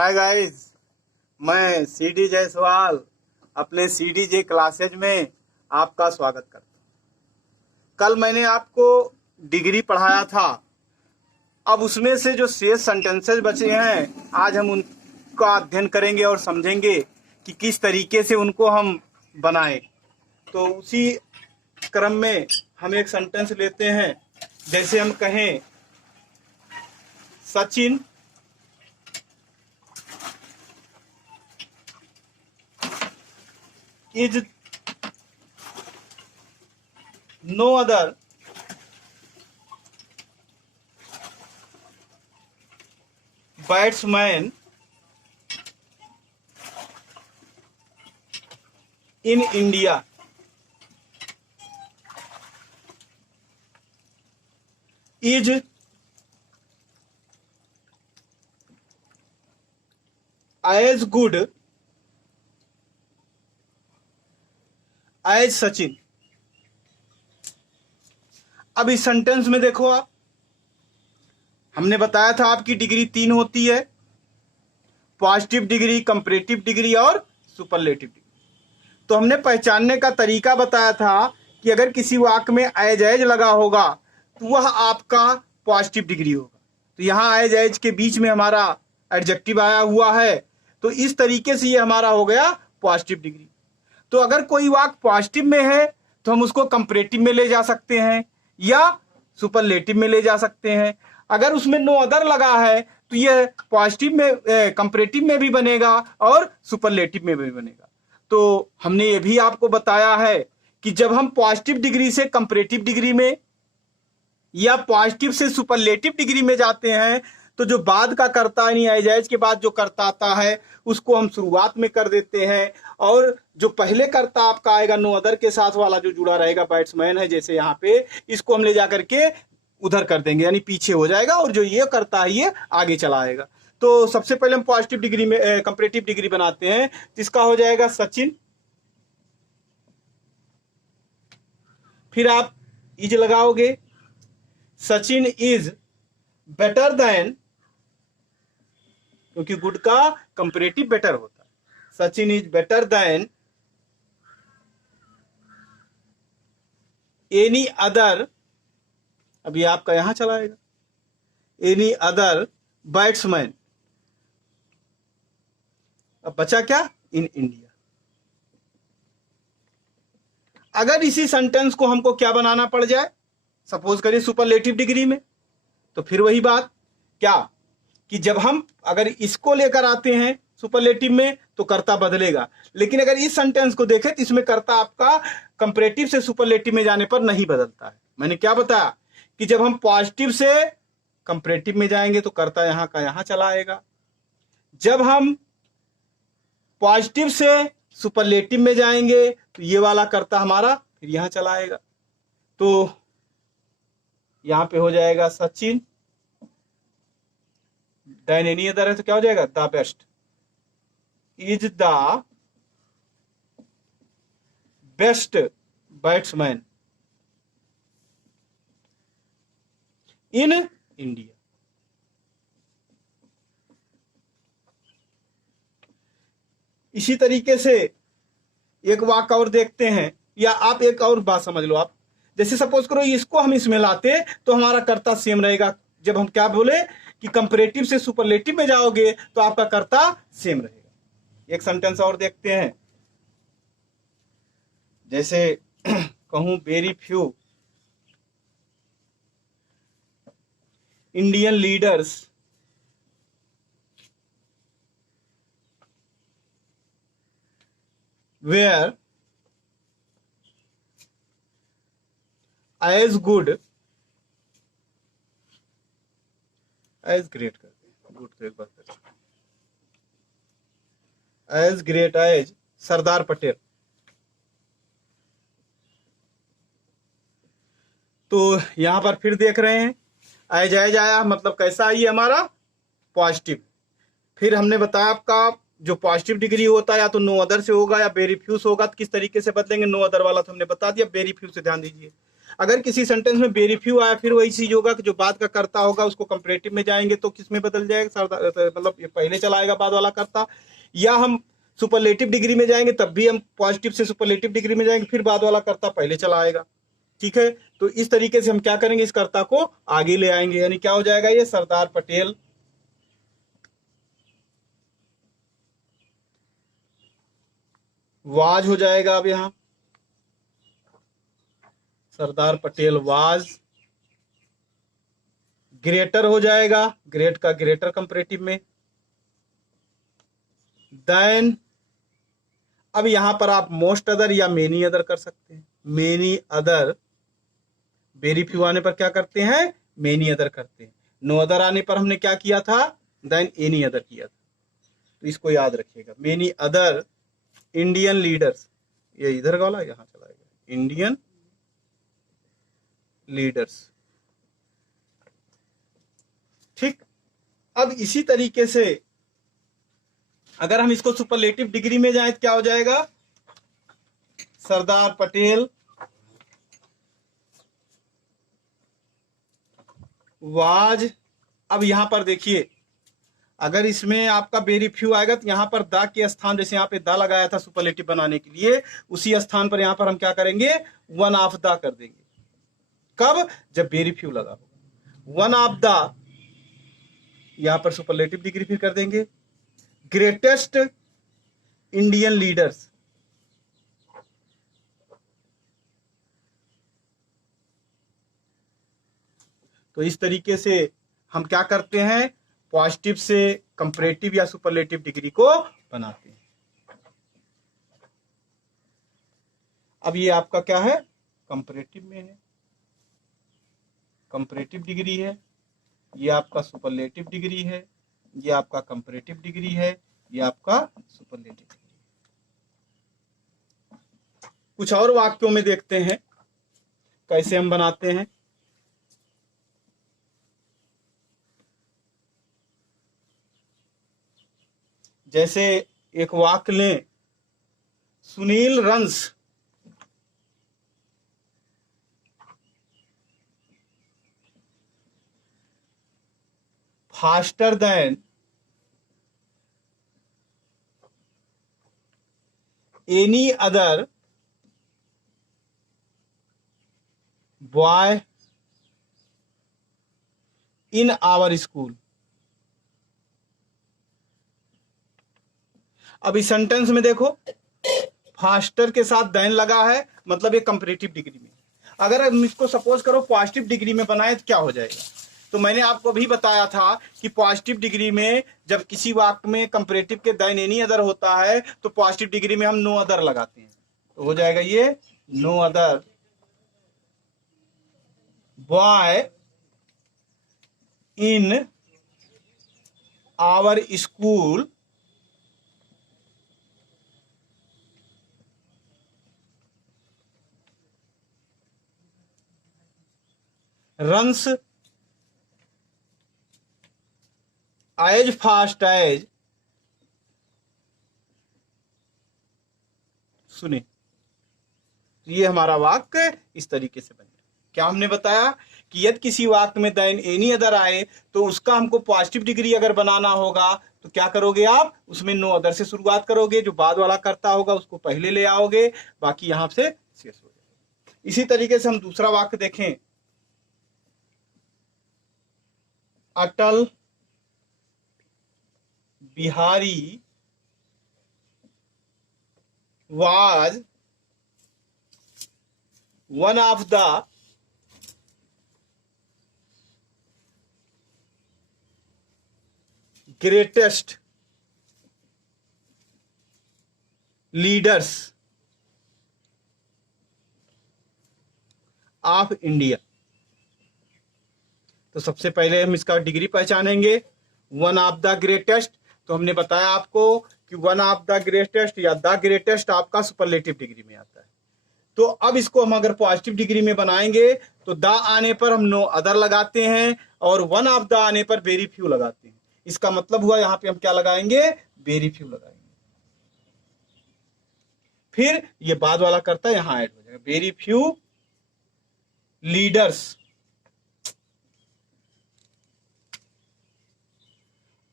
Hi guys, मैं CD Jaiswal अपने CD जे classes में आपका स्वागत करता हूँ। कल मैंने आपको डिग्री पढ़ाया था। अब उसमें से जो शेष सेंटेंसेस बचे हैं, आज हम उनका अध्ययन करेंगे और समझेंगे कि किस तरीके से उनको हम बनाएं। तो उसी क्रम में हम एक सेंटेंस लेते हैं। जैसे हम कहें Sachin is no other batsman in India. Is as good as Sachin. अब इस सेंटेंस में देखो, आप हमने बताया था आपकी डिग्री 3 होती है, पॉजिटिव डिग्री, कंपैरेटिव डिग्री और सुपरलेटिव डिग्री। तो हमने पहचानने का तरीका बताया था कि अगर किसी वाक्य में एज एज लगा होगा तो वह आपका पॉजिटिव डिग्री होगा। तो यहाँ एज एज के बीच में हमारा एडजेक्टिव आया हुआ है, तो इस तरीके से ये हमारा हो गया पॉजिटिव डिग्री। तो अगर कोई वाक्य पॉजिटिव में है तो हम उसको कंपैरेटिव में ले जा सकते हैं या सुपरलेटिव में ले जा सकते हैं। अगर उसमें नो अदर लगा है तो ये पॉजिटिव में, कंपैरेटिव में भी बनेगा और सुपरलेटिव में भी बनेगा। तो हमने ये भी आपको बताया है कि जब हम पॉजिटिव डिग्री से कंपैरेटिव डिग्री में या पॉजिटिव से सुपरलेटिव डिग्री में जाते हैं तो जो बाद का कर्ता यानी एज एज के बाद जो कर्ता आता है उसको हम शुरुआत में कर देते हैं, और जो पहले कर्ता आपका आएगा नो अदर के साथ वाला जो जुड़ा रहेगा, बैट्समैन है जैसे यहाँ पे, इसको हम ले जाकर के उधर कर देंगे यानी पीछे हो जाएगा, और जो ये करता है ये आगे चला आएगा। तो सबसे पहले हम पॉजिटिव डिग्री में कंपैरेटिव डिग्री बनाते हैं, जिसका हो जाएगा सचिन। फिर आप इज लगाओगे, सचिन इज बेटर देन, क्योंकि गुड का कंपैरेटिव बेटर होता है। Sachin is better than any other, अभी आपका यहां चला आएगा, एनी अदर बैट्समैन। अब बचा क्या, इन इंडिया। अगर इसी सेंटेंस को हमको क्या बनाना पड़ जाए, सपोज करिए सुपरलेटिव डिग्री में, तो फिर वही बात क्या कि जब हम अगर इसको लेकर आते हैं सुपरलेटिव में तो कर्ता बदलेगा, लेकिन अगर इस सेंटेंस को देखें तो इसमें कर्ता आपका कंपैरेटिव से सुपरलेटिव में जाने पर नहीं बदलता है। मैंने क्या बताया कि जब हम पॉजिटिव से कंपैरेटिव में जाएंगे तो कर्ता यहां का यहां चला आएगा, जब हम पॉजिटिव से सुपरलेटिव में जाएंगे तो ये वाला कर्ता हमारा फिर यहां चला आएगा। तो यहां पे हो जाएगा सचिन देन एनी अदर है तो क्या हो जाएगा, the best, is the best batsman in India. इसी तरीके से एक वाक्य और देखते हैं, या आप एक और बात समझ लो। आप जैसे सपोज करो इसको हम इसमें लाते तो हमारा कर्ता सेम रहेगा। जब हम क्या बोले कि कंपैरेटिव से सुपरलेटिव में जाओगे तो आपका कर्ता सेम रहेगा। एक सेंटेंस और देखते हैं, जैसे कहूं very few Indian leaders were as good as great, कर गुड तो एक बार कर, as great as Sardar Patel. तो यहां पर फिर देख रहे हैं एज एज आया, मतलब कैसा आई हमारा पॉजिटिव। फिर हमने बताया आपका जो पॉजिटिव डिग्री होता है या तो नो अदर से होगा या वेरी फ्यू से होगा। तो किस तरीके से बदलेंगे, नो अदर वाला तो हमने बता दिया, वेरी फ्यू से ध्यान दीजिए। अगर किसी सेंटेंस में वेरी फ्यू आया फिर वही चीज होगा कि जो बाद का कर्ता होगा उसको कंपैरेटिव में जाएंगे तो किस में बदल जाएगा, मतलब ये पहले चला आएगा बाद वाला कर्ता। या हम सुपरलेटिव डिग्री में जाएंगे तब भी हम पॉजिटिव से सुपरलेटिव डिग्री में जाएंगे, फिर बाद वाला कर्ता पहले चला आएगा। ठीक है, तो इस तरीके से हम क्या करेंगे, इस कर्ता को आगे ले आएंगे, यानी क्या हो जाएगा, ये सरदार पटेल वाज हो जाएगा। अब यहां सरदार पटेल वाज ग्रेटर हो जाएगा, ग्रेट का ग्रेटर कंपैरेटिव में। देन अब यहां पर आप मोस्ट अदर या मेनी अदर कर सकते हैं। मेनी अदर, वेरी फ्यू आने पर क्या करते हैं, मेनी अदर करते हैं। नो अदर आने पर हमने क्या किया था, देन एनी अदर किया था। तो इसको याद रखिएगा, मेनी अदर इंडियन लीडर्स, ये इधर वाला यहां चला गया, इंडियन लीडर्स। ठीक, अब इसी तरीके से अगर हम इसको सुपरलेटिव डिग्री में जाएं तो क्या हो जाएगा, सरदार पटेल वाज। अब यहां पर देखिए, अगर इसमें आपका वेरी फ्यू आएगा तो यहां पर द के स्थान, जैसे यहां पे द लगाया था सुपरलेटिव बनाने के लिए, उसी स्थान पर यहां पर हम क्या करेंगे, वन ऑफ द कर देंगे। कब, जब वेरी फ्यू लगा होगा। वन ऑफ द, यहां पर सुपरलेटिव डिग्री फिर कर देंगे। ग्रेटेस्ट इंडियन लीडर्स, तो इस तरीके से हम क्या करते हैं, पॉजिटिव से कंपैरेटिव या सुपरलेटिव डिग्री को बनाते हैं। अब ये आपका क्या है, कंपैरेटिव में है, कंपैरेटिव डिग्री है। ये आपका सुपरलेटिव डिग्री है, ये आपका कंपैरेटिव डिग्री है, ये आपका सुपरलेटिव डिग्री। कुछ और वाक्यों में देखते हैं कैसे हम बनाते हैं। जैसे एक वाक्य लें, Sunil runs faster than any other boy in our school. अब इस सेंटेंस में देखो, फास्टर के साथ देन लगा है, मतलब ये कंपैरेटिव डिग्री में। अगर हम इसको सपोज करो पॉजिटिव डिग्री में बनाए तो क्या हो जाएगा, तो मैंने आपको भी बताया था कि पॉजिटिव डिग्री में जब किसी वाक्य में कंपैरेटिव के देन एनी अदर होता है तो पॉजिटिव डिग्री में हम नो अदर लगाते हैं, तो हो जाएगा ये no other boy in our school runs as fast as, Sunil, ये हमारा वाक्य इस तरीके से बन गया। क्या हमने बताया कि यदि किसी वाक्य में देन एनी अदर आए तो उसका हमको पॉजिटिव डिग्री अगर बनाना होगा तो क्या करोगे आप, उसमें नो अदर से शुरुआत करोगे, जो बाद वाला करता होगा उसको पहले ले आओगे, बाकी यहां से शेष हो जाएगा। इसी तरीके से हम दूसरा वाक्य देखें, Atal Bihari was one of the greatest leaders of India. तो सबसे पहले हम इसका डिग्री पहचानेंगे, वन ऑफ द ग्रेटेस्ट। तो हमने बताया आपको कि वन ऑफ द ग्रेटेस्ट या द ग्रेटेस्ट आपका सुपरलेटिव डिग्री में आता है। तो अब इसको हम अगर पॉजिटिव डिग्री में बनाएंगे तो द आने पर हम नो अदर लगाते हैं और वन ऑफ द आने पर वेरी फ्यू लगाते हैं। इसका मतलब हुआ यहां पे हम क्या लगाएंगे, वेरी फ्यू लगाएंगे। फिर ये बाद वाला करता है यहां ऐड हो जाएगा, very few leaders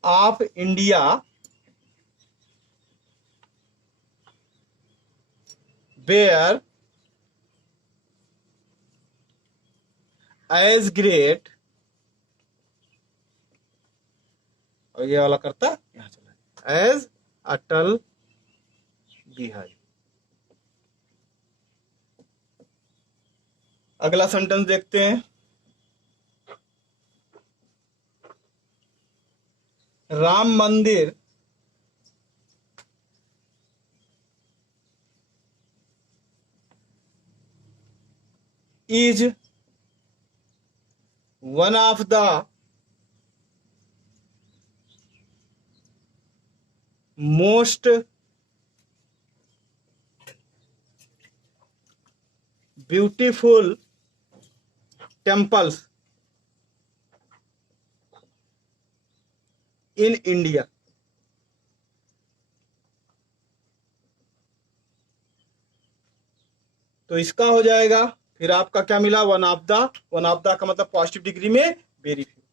of India were as great, और ये वाला करता यहां चला, एज अटल बिहारी। अगला सेंटेंस देखते हैं। राम मंदिर is one of the most beautiful temples in India. तो इसका हो जाएगा, फिर आपका क्या मिला, वन ऑफ द का मतलब पॉजिटिव डिग्री में वेरी फ्यू,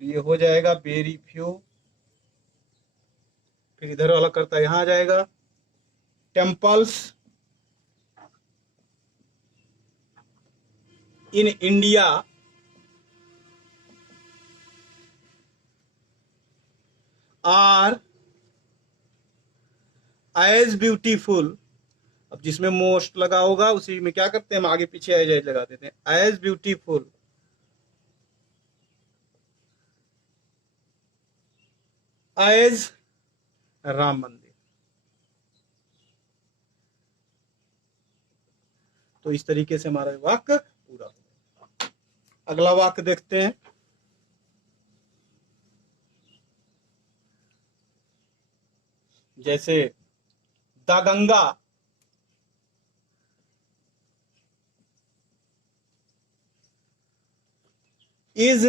तो ये हो जाएगा वेरी फ्यू। फिर इधर वाला करता यहां आ जाएगा, temples in India are as beautiful. अब जिसमें मोस्ट लगा होगा उसी में क्या करते हैं, हम आगे पीछे एज लगा देते हैं, एज ब्यूटीफुल एज राम मंदिर। तो इस तरीके से हमारा वाक्य पूरा हो। अगला वाक्य देखते हैं। जैसे the Ganga is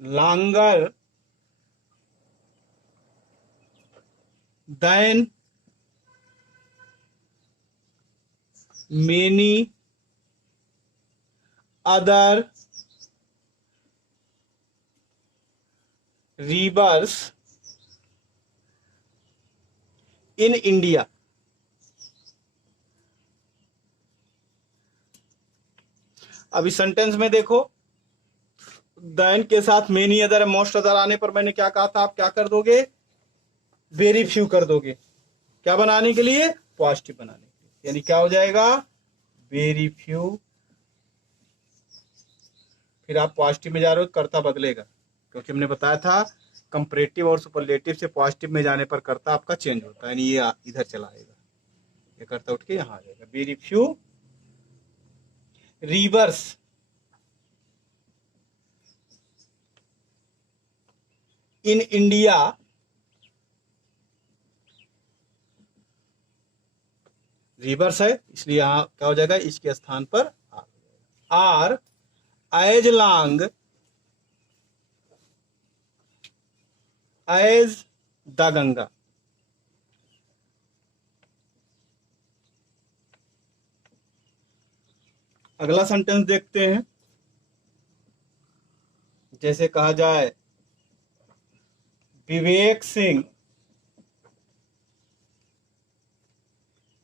longer than many other rivers in India. अब इस सेंटेंस में देखो, देन के साथ मेनी अदर मोस्ट अदर आने पर मैंने क्या कहा था, आप क्या कर दोगे, वेरी फ्यू कर दोगे। क्या बनाने के लिए, पॉजिटिव बनाने के लिए, यानी क्या हो जाएगा, वेरी फ्यू। फिर आप पॉजिटिव में जा रहे हो, कर्ता बदलेगा, क्योंकि हमने बताया था कंपैरेटिव और सुपरलेटिव से पॉजिटिव में जाने पर कर्ता आपका चेंज होता है, यानी ये इधर चला आएगा, ये कर्ता उठ के यहां आ जाएगा। Very few rivers in India rivers है, इसलिए यहां क्या हो जाएगा, इसके स्थान पर are as long as the Ganga. अगला सेंटेंस देखते हैं। जैसे कहा जाए, Vivek Singh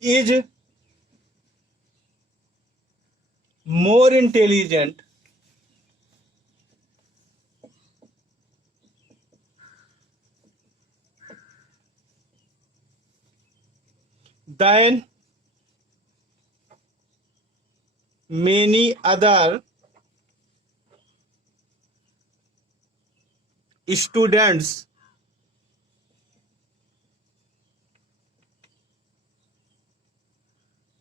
is more intelligent than many other students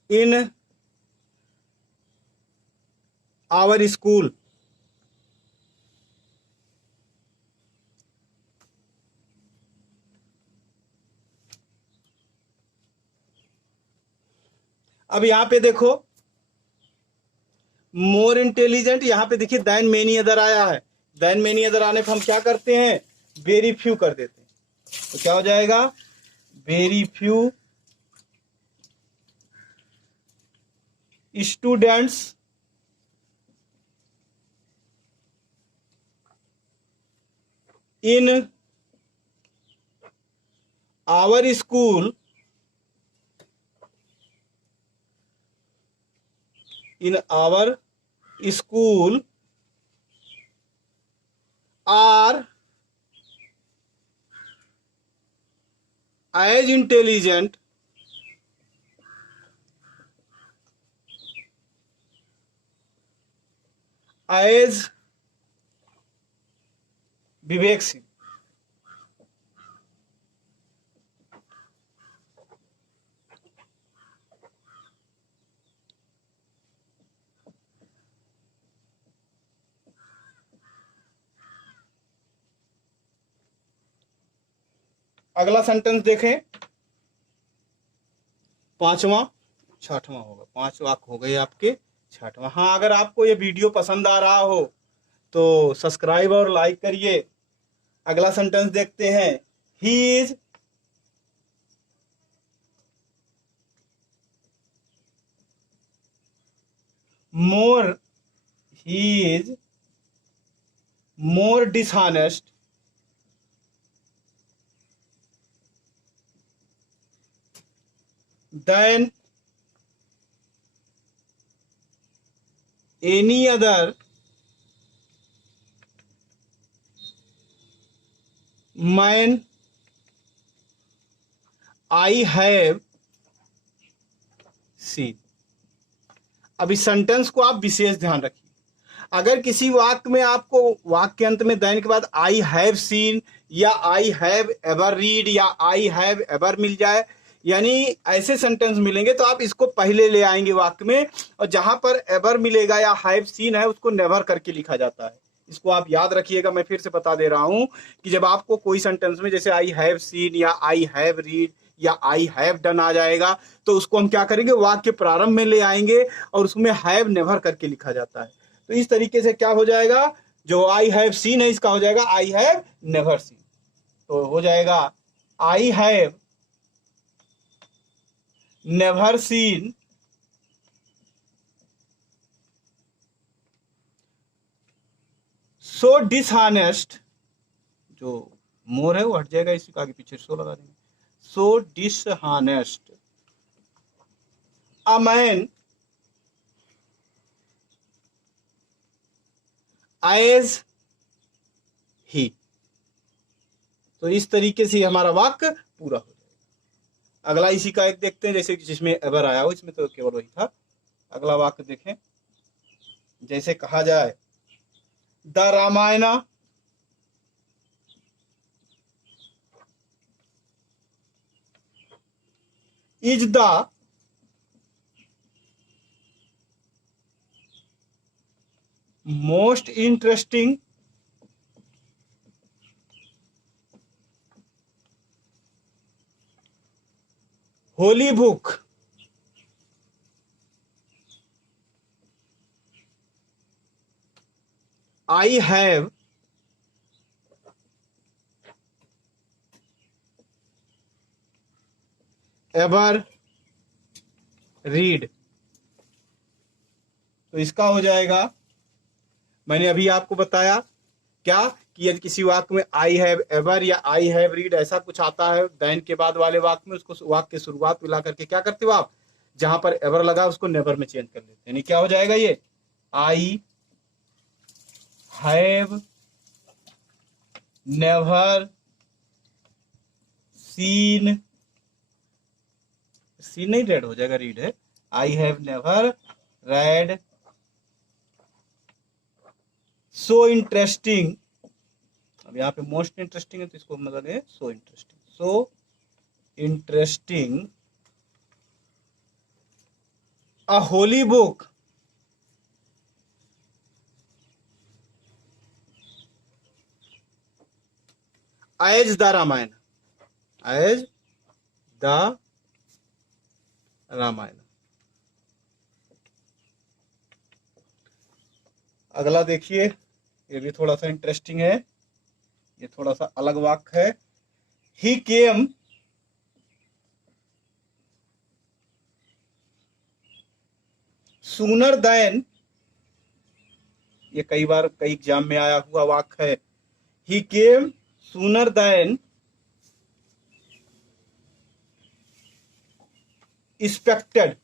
in our school. अब यहां पे देखो, मोर इंटेलिजेंट, यहां पे देखिए देन मेनी अदर आया है, देन मेनी अदर आने पर हम क्या करते हैं, वेरी फ्यू कर देते हैं। तो क्या हो जाएगा, very few students in our school are as intelligent as Vivek Singh. अगला सेंटेंस देखें, पांचवा छठवां होगा, पांच वाक्य हो गए आपके, छठवां। हाँ, अगर आपको ये वीडियो पसंद आ रहा हो तो सब्सक्राइब और लाइक करिए। अगला सेंटेंस देखते हैं, he is more dishonest than any other man I have seen. अब इस सेंटेंस को आप विशेष ध्यान रखिए। अगर किसी वाक्य में आपको वाक्य के अंत में देन के बाद आई हैव सीन या आई हैव एवर रीड या आई हैव एवर मिल जाए, यानी ऐसे सेंटेंस मिलेंगे, तो आप इसको पहले ले आएंगे वाक्य में, और जहां पर एवर मिलेगा या हैव सीन है उसको नेवर करके लिखा जाता है। इसको आप याद रखिएगा। मैं फिर से बता दे रहा हूं कि जब आपको कोई सेंटेंस में जैसे आई हैव सीन या आई हैव रीड या आई हैव डन आ जाएगा, तो उसको हम क्या करेंगे, वाक्य प्रारंभ में ले आएंगे और उसमें हैव नेवर करके लिखा जाता है। तो इस तरीके से क्या हो जाएगा, जो आई हैव सीन है इसका हो जाएगा आई हैव नेवर सीन। तो हो जाएगा आई have never scene so dishonest, जो मोर है वो हट जाएगा, इसी का आगे पीछे सो लगा देंगे, so dishonest a man as he. तो इस तरीके से हमारा वाक्य पूरा हो जाएगा। अगला इसी का एक देखते हैं, जैसे जिसमें एवर आया हो, इसमें तो केवल वही था। अगला वाक्य देखें, जैसे कहा जाए the Ramayana is the most interesting holy book I have ever read। तो इसका हो जाएगा, मैंने अभी आपको बताया क्या कि यदि किसी वाक्य में आई हैव एवर या आई हैव रीड ऐसा कुछ आता है देन के बाद वाले वाक्य में, उसको वाक्य की शुरुआत मिला करके क्या करते हो आप, जहां पर एवर लगा उसको नेवर में चेंज कर देते, यानी क्या हो जाएगा ये, I have never seen, seen नहीं रेड हो जाएगा, रीड है, I have never read so interesting. अब यहाँ पे मोस्ट इंटरेस्टिंग है तो इसको मतलब है so interesting, so interesting a holy book as the Ramayana, as the Ramayana. अगला देखिए, ये भी थोड़ा सा इंटरेस्टिंग है, ये थोड़ा सा अलग वाक्य है। ही केम सूनर देन, ये कई बार कई एग्जाम में आया हुआ वाक्य है, ही केम सूनर देन एक्सपेक्टेड।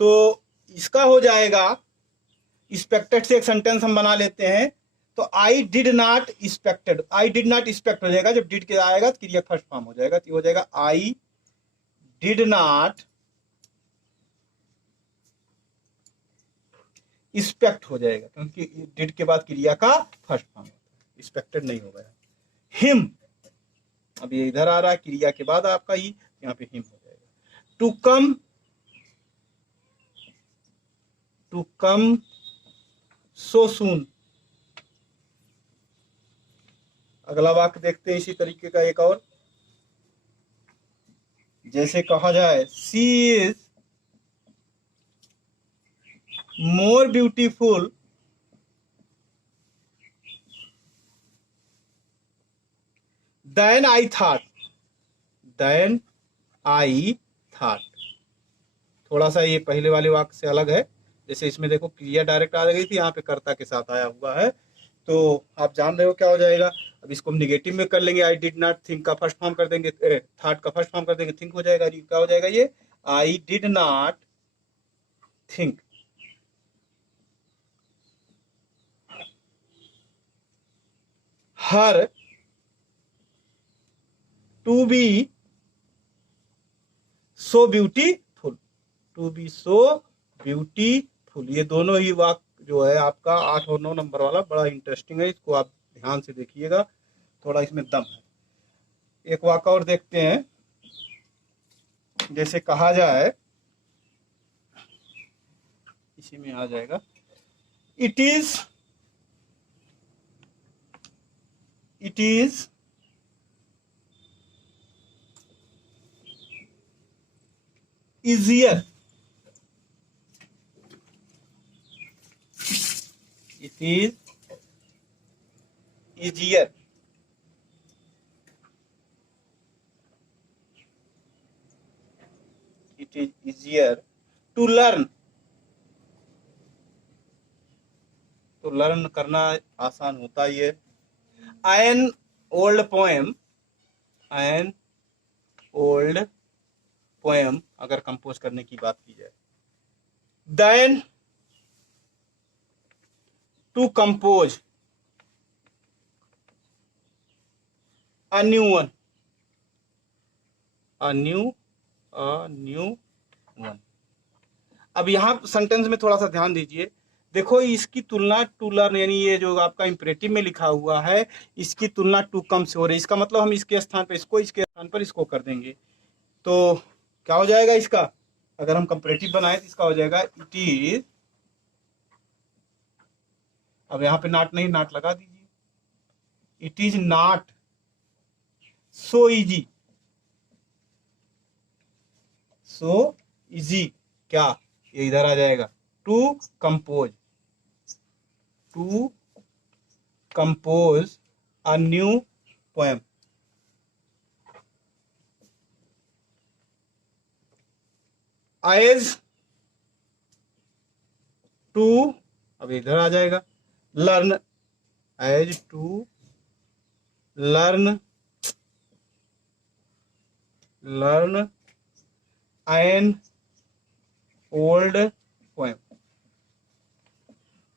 तो इसका हो जाएगा, एक्सपेक्टेड से एक सेंटेंस हम बना लेते हैं, तो आई did not expected, I did not expect हो जाएगा, जब डिड के आएगा तो क्रिया फर्स्ट फॉर्म हो जाएगा, तो हो जाएगा आई डिड नॉट एक्सपेक्ट हो जाएगा, क्योंकि डिड के बाद क्रिया का फर्स्ट फॉर्म होता है, एक्सपेक्टेड नहीं होगा। हिम, अब ये इधर आ रहा है, क्रिया के बाद आपका ही, यहाँ पे हिम हो जाएगा। टू कम सो सून। अगला वाक्य देखते हैं इसी तरीके का एक और, जैसे कहा जाए she is more beautiful than I thought, than I thought. थोड़ा सा ये पहले वाले वाक्य से अलग है, जैसे इसमें देखो क्रिया डायरेक्ट आ गई थी, यहाँ पे कर्ता के साथ आया हुआ है, तो आप जान रहे हो क्या हो जाएगा। अब इसको हम निगेटिव में कर लेंगे, आई डिड नॉट थिंक का फर्स्ट फॉर्म कर देंगे, थॉट का फर्स्ट फॉर्म कर देंगे, थिंक हो जाएगा, क्या हो जाएगा ये, I did not think her to be so beautiful, to be so beautiful. ये दोनों ही वाक्य जो है आपका 8 और 9 नंबर वाला बड़ा इंटरेस्टिंग है, इसको आप ध्यान से देखिएगा, थोड़ा इसमें दम है। एक वाक्य और देखते हैं, जैसे कहा जाए, इसी में आ जाएगा, it is easier, it is easier to learn, तो लर्न करना आसान होता ही है। an old poem अगर कंपोज करने की बात की जाए, then to compose a new one, अब यहाँ सेंटेंस में थोड़ा सा ध्यान दीजिए, देखो इसकी तुलना टू लर्न, यानी ये जो आपका इंपरेटिव में लिखा हुआ है, इसकी तुलना टू कम से हो रही है, इसका मतलब हम इसके स्थान पर इसको, इसके स्थान पर इसको कर देंगे, तो क्या हो जाएगा इसका, अगर हम कंपैरेटिव बनाए तो इसका हो जाएगा इट इज, अब यहाँ पे नॉट नहीं, नॉट लगा दीजिए, it is not so easy, क्या, ये इधर आ जाएगा, to compose a new poem, as to, अब इधर आ जाएगा, learn, as to learn an old poem.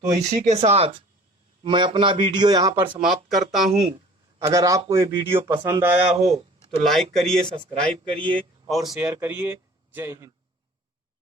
तो इसी के साथ मैं अपना वीडियो यहाँ पर समाप्त करता हूँ। अगर आपको ये वीडियो पसंद आया हो तो लाइक करिए, सब्सक्राइब करिए और शेयर करिए। जय हिंद।